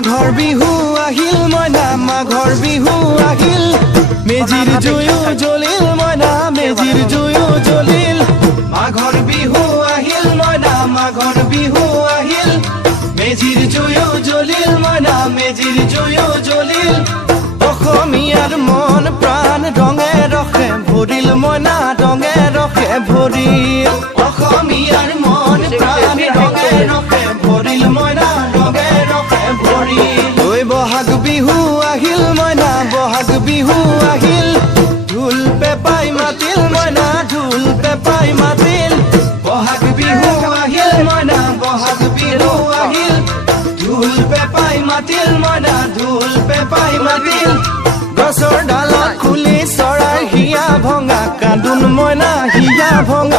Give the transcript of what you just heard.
মাঘৰ বিহু আহিল মইনা মাঘৰ বিহু আহিল মেজিৰ জুয়ো জ্বলিল মইনা মেজিৰ জুয়ো জ্বলিল মাঘৰ বিহু আহিল মইনা মাঘৰ বিহু আহিল মেজিৰ জুয়ো জ্বলিল মইনা মেজিৰ জুয়ো জ্বলিল অসমীয়াৰ মন প্ৰাণ ৰঙে ৰখে ভৰিল মইনা ৰঙে ৰখে ভৰিল অসমীয়াৰ মন প্ৰাণ ৰঙে ৰখে ভৰিল মইনা ৰঙে ৰখে ভৰিল ঐ বহাগ বিহু আহিল মইনা বহাগ বিহু আহিল ঢোল পেপাই মাতিল মইনা ঢোল পেপাই মাতিল বহাগ বিহু আহিল মইনা বহাগ বিহু আহিল ঢোল পেপাই মাতিল মইনা ঢোল পেপাই মাতিল গছৰ ডালত খুলি চৰাই হিয়া ভঙা কান্দোন মইনা হিয়া ভঙা